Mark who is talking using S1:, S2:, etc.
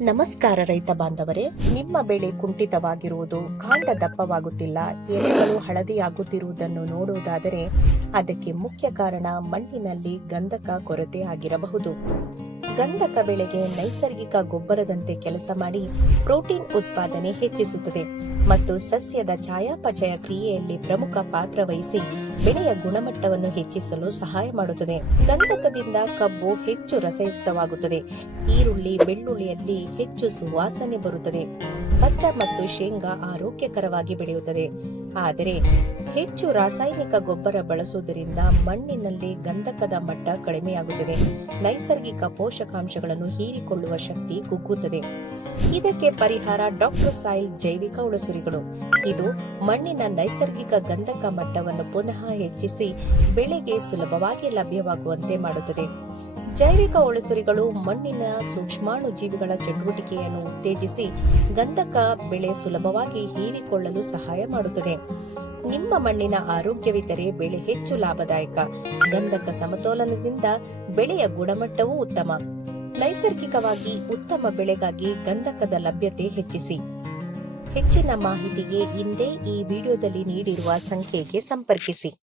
S1: ನಮಸ್ಕಾರ ರೈತ ಬಾಂಧವರೇ, ನಿಮ್ಮ ಬೆಳೆ ಕುಂಠಿತವಾಗಿರುವುದು ಕಾಂಡ ದಪ್ಪವಾಗುತ್ತಿಲ್ಲ, ಎಲೆಗಳು ಹಳದಿಯಾಗುತ್ತಿರುವುದನ್ನು ನೋಡುವುದಾದರೆ ಅದಕ್ಕೆ ಮುಖ್ಯ ಕಾರಣ ಮಣ್ಣಿನಲ್ಲಿ ಗಂಧಕ ಕೊರತೆ ಆಗಿರಬಹುದು. ಗಂಧಕ ಬೆಳೆಗೆ ನೈಸರ್ಗಿಕ ಗೊಬ್ಬರದಂತೆ ಕೆಲಸ ಮಾಡಿ ಪ್ರೋಟೀನ್ ಉತ್ಪಾದನೆ ಹೆಚ್ಚಿಸುತ್ತದೆ ಮತ್ತು ಸಸ್ಯದ ಛಾಯಾಪಚಯ ಕ್ರಿಯೆಯಲ್ಲಿ ಪ್ರಮುಖ ಪಾತ್ರ ವಹಿಸಿ ಬೆಳೆಯ ಗುಣಮಟ್ಟವನ್ನು ಹೆಚ್ಚಿಸಲು ಸಹಾಯ ಮಾಡುತ್ತದೆ. ಗಂಧಕದಿಂದ ಕಬ್ಬು ಹೆಚ್ಚು ರಸಯುಕ್ತವಾಗುತ್ತದೆ. ಈರುಳ್ಳಿ, ಬೆಳ್ಳುಳ್ಳಿಯಲ್ಲಿ ಹೆಚ್ಚು ಸುವಾಸನೆ ಬರುತ್ತದೆ. ಭತ್ತ ಮತ್ತು ಶೇಂಗಾ ಆರೋಗ್ಯಕರವಾಗಿ ಬೆಳೆಯುತ್ತದೆ. ಆದರೆ ಹೆಚ್ಚು ರಾಸಾಯನಿಕ ಗೊಬ್ಬರ ಬಳಸುವುದರಿಂದ ಮಣ್ಣಿನಲ್ಲಿ ಗಂಧಕದ ಮಟ್ಟ ಕಡಿಮೆಯಾಗುತ್ತದೆ. ನೈಸರ್ಗಿಕ ಪೋಷಕಾಂಶಗಳನ್ನು ಹೀರಿಕೊಳ್ಳುವ ಶಕ್ತಿ ಕುಗ್ಗುತ್ತದೆ. ಇದಕ್ಕೆ ಪರಿಹಾರ ಡಾಕ್ಟರ್ ಸಾಯಿಲ್ ಜೈವಿಕ ಉಳಸುರಿಗಳು ಇದು ಮಣ್ಣಿನ ನೈಸರ್ಗಿಕ ಗಂಧಕ ಮಟ್ಟವನ್ನು ಪುನಃ ಹೆಚ್ಚಿಸಿ, ಬೆಳೆಗೆ ಸುಲಭವಾಗಿ ಲಭ್ಯವಾಗುವಂತೆ ಮಾಡುತ್ತದೆ. ಜೈವಿಕ ಒಳಸುರಿಗಳು ಮಣ್ಣಿನ ಸೂಕ್ಷ್ಮಾಣು ಜೀವಿಗಳ ಚಟುವಟಿಕೆಯನ್ನು ಉತ್ತೇಜಿಸಿ ಗಂಧಕ ಬೆಳೆ ಸುಲಭವಾಗಿ ಹೀರಿಕೊಳ್ಳಲು ಸಹಾಯ ಮಾಡುತ್ತದೆ. ನಿಮ್ಮ ಮಣ್ಣಿನ ಆರೋಗ್ಯವಿದ್ದರೆ ಬೆಳೆ ಹೆಚ್ಚು ಲಾಭದಾಯಕ. ಗಂಧಕ ಸಮತೋಲನದಿಂದ ಬೆಳೆಯ ಗುಣಮಟ್ಟವೂ ಉತ್ತಮ. ನೈಸರ್ಗಿಕವಾಗಿ ಉತ್ತಮ ಬೆಳೆಗಾಗಿ ಗಂಧಕದ ಲಭ್ಯತೆ ಹೆಚ್ಚಿಸಿ. ಹೆಚ್ಚಿನ ಮಾಹಿತಿಗೆ ಹಿಂದೆ ಈ ವಿಡಿಯೋದಲ್ಲಿ ನೀಡಿರುವ ಸಂಖ್ಯೆಗೆ ಸಂಪರ್ಕಿಸಿ.